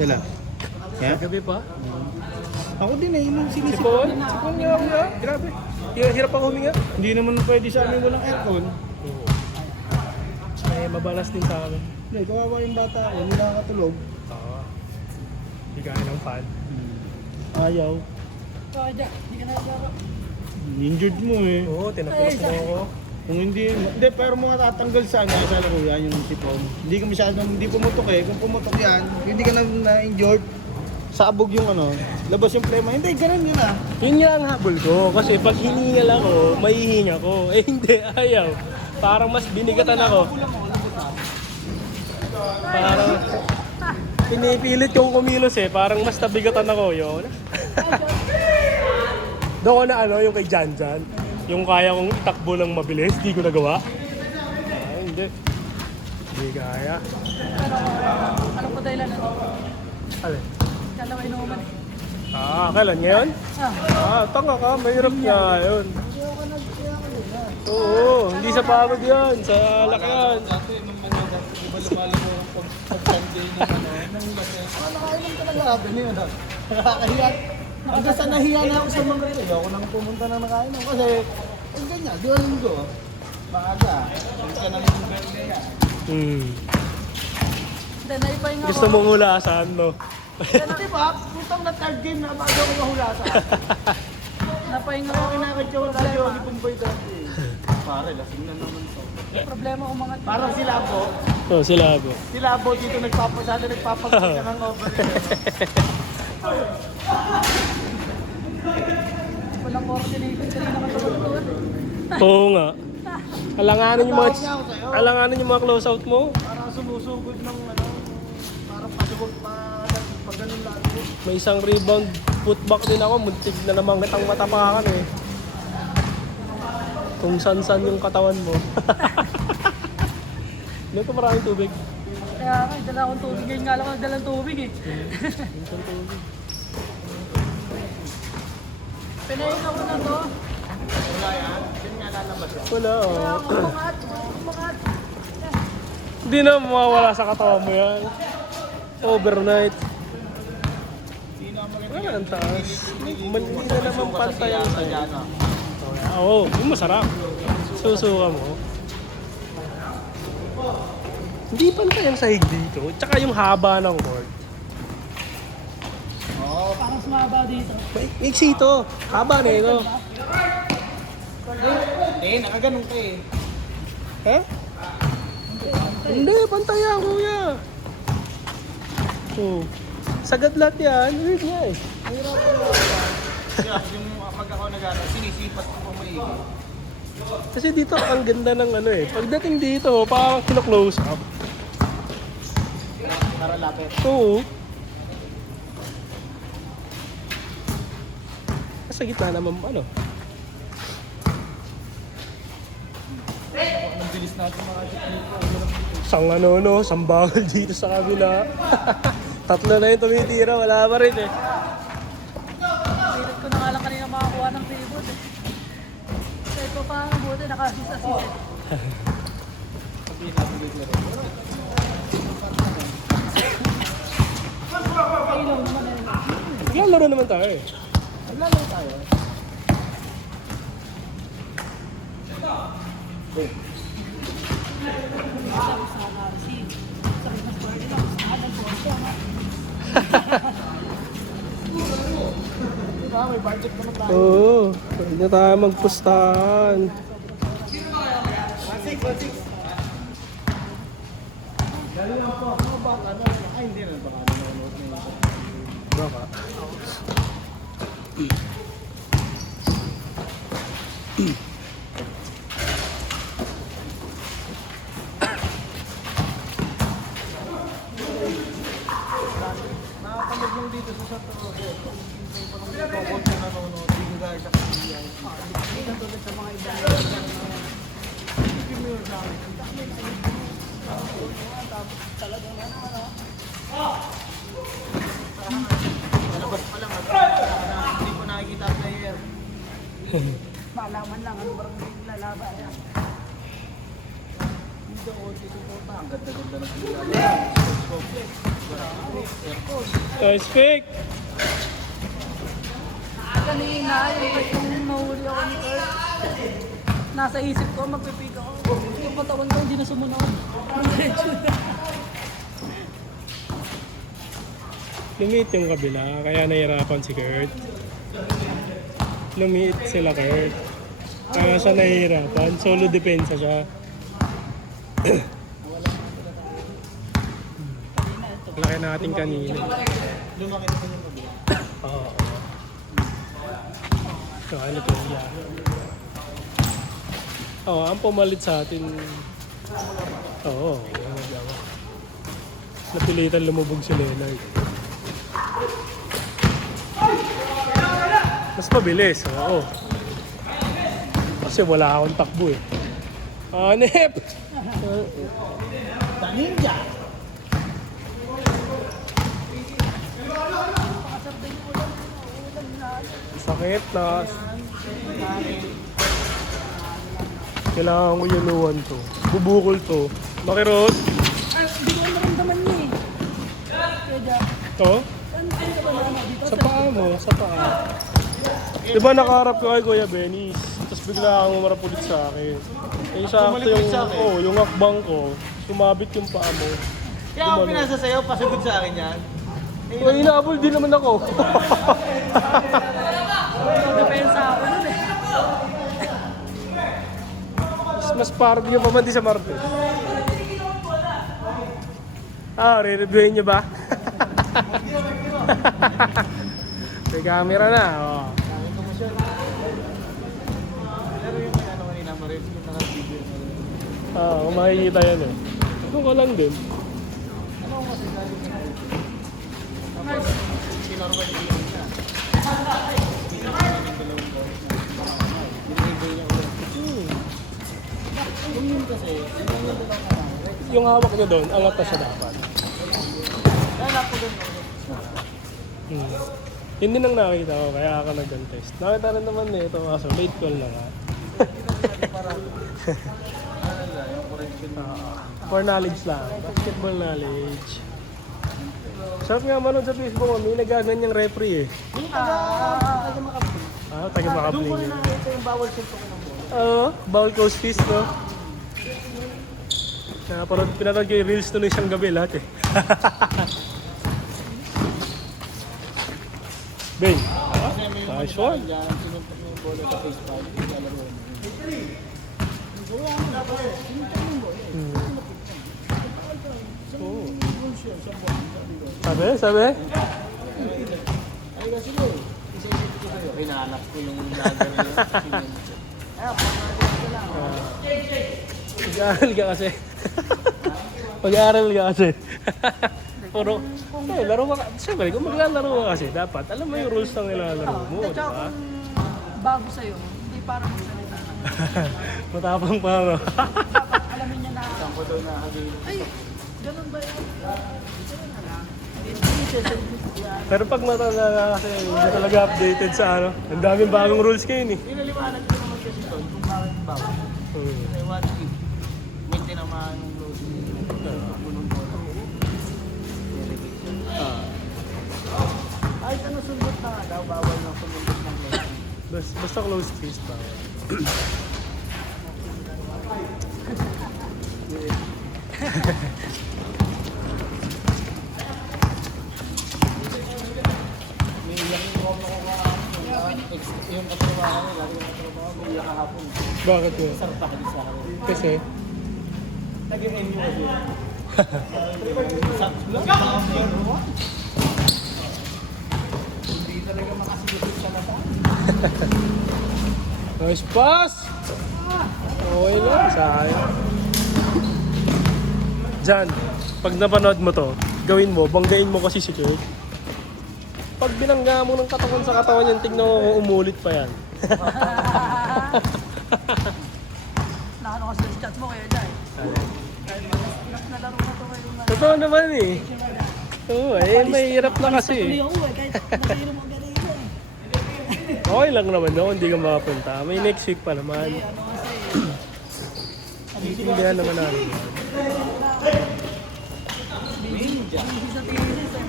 Sila. Yeah? Gabi pa? Ako din eh, yung sinisip. Sipon? Sipon nga. Grabe. Hirap ako huminga. Hindi naman pwede sa amin walang aircon. May mabalas din sa amin. Hindi, kawawa yung bata ako, hindi nakakatulog. Oo. Hindi kaya ng fan. Ayaw. Hindi ka nalaro. Injured mo eh. Oo, tinapulas mo ako. Kung hindi, pero mga tatanggal sa laro yan, yung sipon. Hindi ka masyadong, hindi pumutok eh. Kung pumutok yan, hindi ka na-injured. Sabog yung labas yung plema. Hindi, ganun yun ah. Yun nga ang habol ko. Kasi pag hiningal ako, mahihinga ko. Eh hindi, ayaw. Parang mas binigatan ako. Parang pinipilit kong kumilos eh. Parang mas nabigatan ako. Yun. Doon ko na yung kay Jan Jan. Yung kaya kong itakbo ng mabilis, di ko nagawa. Ay, hindi. Hindi kaya. Pero, anong pa dahilan ano? Alin? Kalawa inuman. Kailan? Ngayon? Tanga ka. Mahirap nga yun. Oo, hindi sa pagod yan. Sa lakayan. Dati, nung iba lumalo mo pag-Sunday ng lasel. Nakainom talaga ako yun. Nakakahiya. Hanggang sa nahiya na ako sa mga ito. Ayoko nang pumunta na nakainom kasi ganyan, 2 linggo. Maaga. Hindi ka nang berde yan. Then, naipahinga Gusto mong hulasan, no? Di ba? Putang na third game na bago ako mahulasa. Napahinga ko. Kinakad siya wala yung ipumboy dati. Pare, lasing na naman to. Problema umangat. Parang sila po. Oh, sila ako. Sila po dito nagpapasada, nagpapagpisa ng over. Walang coordination kanina katulad. Oo nga. Alanganin yung mga close out mo. Parang sumusugod ng parang pasugod pa ganun lalo. May isang rebound putback din ako. Muntik na namang kitang matapakan eh. Kung san-san yung katawan mo. Hindi ko maraming tubig. Kaya nga, dala akong tubig. Ngayon nga lang ako dalang tubig eh. Pinahinga ko na to. Wala yan. Yan nga lalabas yan. Wala Kaya oh. umangat. Hindi na mawawala sa katawan mo yan. Overnight. Wala ang taas. Hindi na naman pantay ang sa'yo. Oo, yung masarap. Susuka mo. Hindi pantay ang sahig dito. Tsaka yung haba ng court. Oo. Parang sumaba dito. Iksi ito. Haba na ito. Nakaganon ka eh. Eh? Hindi, pantay yan, kuya. Oh. Sagad lahat yan. Weird nga eh. Kaya yung pag ako sinisipat ko pa maigi. Kasi dito ang ganda ng pagdating dito, parang kino-close up. Para lapit. Oo. Sa gitna naman, Ang bilis natin makakita. Isang bakal dito sa kabila. Tatlo na yung tumitira, wala pa rin eh. Pilit ko na nga lang kanina makakuha ng rebound eh. Kaya ito pa ang buti nakasisa-sisa. Kailaw naman eh. Naglalaro naman tayo eh. Naglalaro tayo. Diba? May budget naman tayo. Oo, pwede na tayo magpustahan. 1-6. Dali lang po. Ay, hindi na. Baka nanonood na yun. Baka. Nakapanood lang dito sa Santo Roque. Parang may nanonood. Hindi ko dahil sa kanya. Hindi tulad sa mga idea. Hindi mo yun sa akin. Talagang palabas pa lang. Hindi ko nakikita ang player. Malaman lang ano ba ang lalaban. Dito, dito, ang ganda-ganda ng pila. Aircon. Nice fake. Kanina, yung mahuli ako ni Kurt. Nasa isip ko, magpipick ako. Yung patawan ko, hindi na sumunod. Lumiit yung kabila, kaya nahihirapan si Kurt. Lumiit sila Kurt. Kaya siya nahihirapan. Solo depensa siya. Laki natin kanina. Lumaki na yung kabila. Oo. So, ano to? Yeah. Oo, ang pumalit sa atin. Oo, yung magawa. Napilitan lumubog si Leonard. Mas mabilis, oo. Kasi wala akong takbo eh. Hanep! The Ninja! Sakit na. Kailangan ko yuluan to. Bubukol to. Makirot. Hindi ko naramdaman niya eh. Kaya, To? ano ka ba naman dito? Sa paa mo, sa paa. Diba nakaharap ka kay Kuya Benis? Tapos bigla kang umarap ulit sa akin. Eh sakto Bumalik ulit yung, sa akin? yung akbang ko, sumabit yung paa mo. Kaya ako pinasa sa'yo, pasugod sa akin yan. Kaya inaabol din naman ako. Depensa ako nun eh. Mas parang yung pamanti sa Marte. Re-reviewin niyo ba? May camera na. Oh. Pero yung ano kanina, Maris, yung naka-video. Kung makikita yan eh. Ito ko lang din. Sinormal yung video niya. Yung yun kasi, Yung hawak niya doon, angat na siya dapat. kaya lang po doon. Yun din ang nakita ko, kaya ako nag-test. Nakita rin naman eh, ito kaso late call na nga. For knowledge lang, basketball knowledge. Sarap nga manood sa Facebook, may nagaganyang referee eh. Yung taga-makapin. Taga Doon ko makapling rin yun. nakita yung bawal suntok ng bola. Oo, bawal close fist, no? Pinanood ko yung reels nun isang gabi lahat eh. Ben, Kasi may yung nice one. dyan, sinuntok mo yung bola sa face pad, lalaro mo. Wala mo na pala. Sinuntok mo yung bola. Oo. Rules yun, sa bola. Sabi? Ay kasi ko, isa-isip ko sa'yo. Hinahanap ko yung lager na yun. Ay, pag-aaral ko lang. Pag-aaral ka kasi. Pag-aaral ka kasi. Puro, laro ka. Siyempre, kung maglalaro ka kasi, dapat alam mo yung rules ng nilalaro mo, di Tsaka ba? kung bago sa'yo, hindi para magsalita na. Matapang pa mo. Dapat alamin niya na, Saan ko daw nahabili. ay, ganun ba yun? Ganun na lang. Pero pag matanda ka kasi, hindi talaga updated sa ano. Ang daming bagong rules ngayon eh. Pinaliwanag ko naman kasi doon kung bakit bawal. Ay, what if? Maintain naman yung close. Punong bola. Ay, ano sundot na nga daw, bawal na sumundot ng close. Basta close fist pa. May iyak yung ako yung katrabaho ko, lagi yung katrabaho ko, iyak kahapon. Bakit yun? Sarap pa kasi sa akin. Kasi, Nag-MU kasi. Hindi talaga makasilusot sa lata. nice pass! Okay lang, sayang. Jan, pag napanood mo to, gawin mo, banggain mo kasi si Kurt. Pag binangga mo ng katawan sa katawan yan, tignan mo kung umulit pa yan. Nakano kasi sa chat mo kaya dahil. Nalaro na to ngayon na. Totoo naman eh. Oo, mahirap na kasi Tuloy eh. ako eh, kahit nagayro mo ganito eh. Okay lang naman no, hindi ka makapunta. May next week pa naman. Ano kasi, Intindihan naman namin. busy sa thesis eh.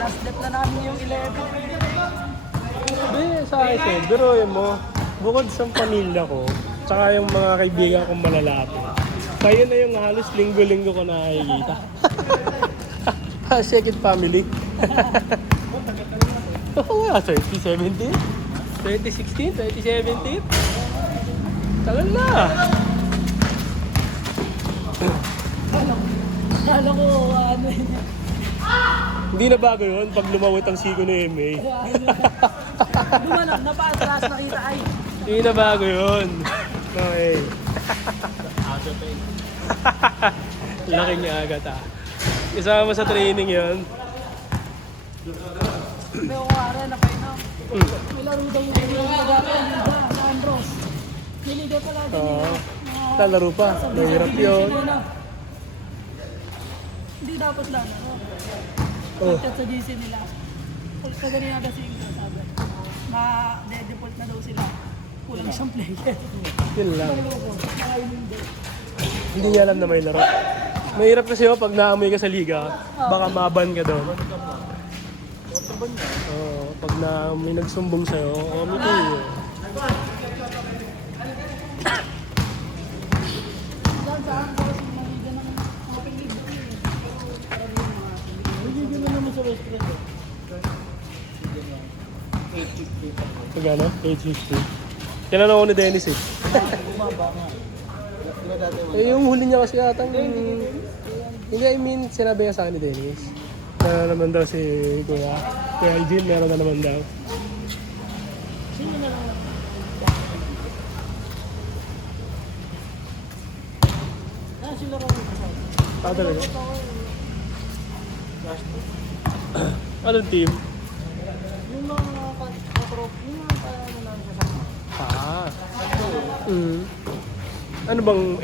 Last step na namin yung 11. Hindi, sa akin, biruin mo, bukod sa pamilya ko, tsaka yung mga kaibigan kong malalaki, kayo na yung halos linggo-linggo ko nakikita. Second family. Oo nga, 2017? 2016? 2017? Tagal na. Kala ko, ano yun. Hindi na bago yun pag lumawit ang siko ni MA. Dumanap na pa, atras nakita ay. Hindi na bago yun. Okay. Laki niya agad ah. Isama mo sa training yun. May ukara na pa yun. May laro daw yung nagagawa sa Andros. Niligaw pala din Oo. yung Lalaro pa. Mahirap yun. Hindi dapat lang. Oh. Chat sa GC nila. Kaganina kasi yung sabi. Ma-default na daw sila. Kulang isang player. Yun lang. Hindi niya alam na may laro. Mahirap kasi pag naamoy ka sa liga, baka maban ka doon. Oo, pag may nagsumbong sa'yo, may kayo. Hindi na naman sa West Coast. Pag ano? 850. Tinanong ko ni Dennis eh. Bumaba nga. Diba dati mo? Eh, yung huli niya kasi atang... Hindi, I mean, sinabi niya sa akin ni Dennis. Meron naman daw si Kuya. Kuya Eugene, meron na naman daw. Sino na lang? Sila raw yung kasama. Ah, talaga? Anong team? Yung mga katrop, yung mga kaya na lang kasama. Ano bang